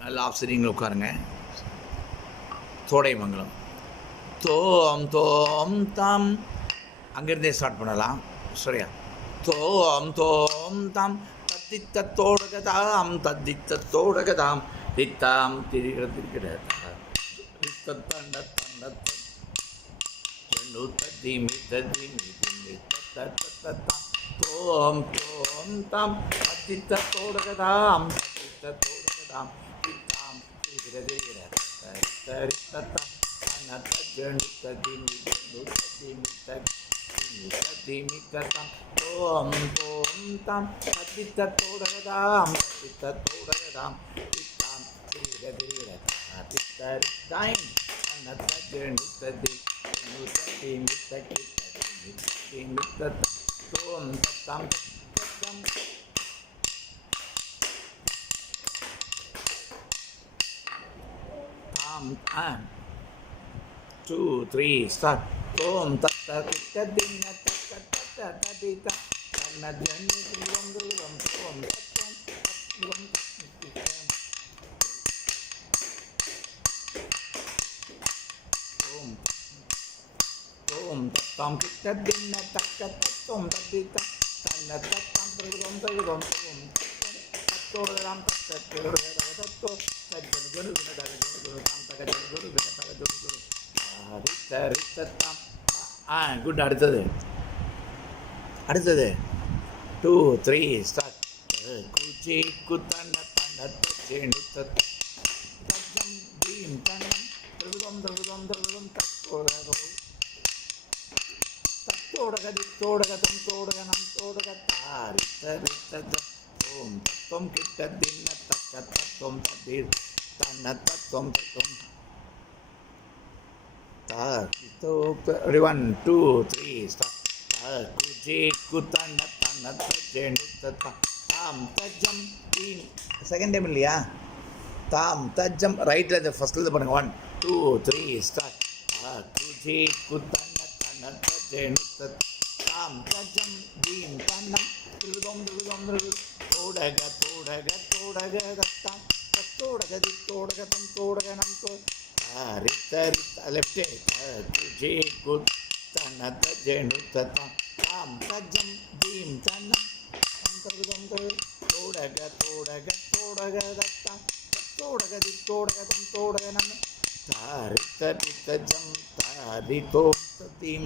நல்லா ஆஃப் சிட்டிங்கில் உட்காருங்க. தோடைமங்கலம். தோம் தோம் தாம், அங்கேருந்தே ஸ்டார்ட் பண்ணலாம். சரியா? தோம் தோம் தாம் தத்தித்தோடகதாம் தத்தித்தோடகதாம் தித்தாம் திரிகிற தண்ட தண்ட தத்திமி தத்திமி திமி தத்தாம் தோம் தோம் தாம் தத்தித்தோடகதாம் தத்தித்தோடகதாம் தித்தாம் திரிகிற தரித்தத்தாம் திமித்தம் தோம் தோம் தாம் தத்தித்தோடகதாம் தத்தித்தோடகதாம் தித்தாம் திரிகிற தித்தரித்தாய் தன்னத்தஜனித்ததி திமித்தம் தோம் தத்தாம் தத்தம் தாம் 2 3 start. Om tatta kitta dinna tatta tatta tadita tanna janni trivam trivam om tattam trivam om om tattam kitta dinna tatta tattam tadita tanna tattam trivam trivam om tattoram tatta tatto sajjan gunu tam taga gunu ரித்தத்தாம். Good. அடுத்தது 2 3 start. குச்சி குத்தண்ட தண்டத்த sand தத்தம் beam தண்டம் திரவிதம் திரவிதம் திரவிதம் தத்தோடகதி தோடகதம் தோடகனம் தோடகத்தாரித்தரித்தம் ஓம் தத்துவம் கிட்ட தின்ன தக்க தத்துவம் தத்தீர் தன்ன தத்துவம் தத்துவம். 1 2 3 start. குஜி குத்தண்ண தன்னத்த ஜெண்டுத்தம் தாம் தஜ்ஜம் தீம். செகண்ட் டைம் இல்லையா? தாம் தஜ்ஜம் ரைட்டில் இந்த ஃபஸ்ட்டில் இது பண்ணுங்க. 1 2 3 ஸ்டார்ட். குஜி குத்தண்ண தன்னத்த ஜெண்டுத்தம் தாம் தஜ்ஜம் தீம் தன்னம் திருதம் திருதம் திருதம் தோடக தோடக தோடக தத்தாம் தத்தோடகதி தோடகதம் தோடகனம் தோ left kuji kuttanat jenuttatam tam tajam dim tannam antarvidam todaga todaga todaga dattam todaga di todagatam todaganam tarittajam tarito tatim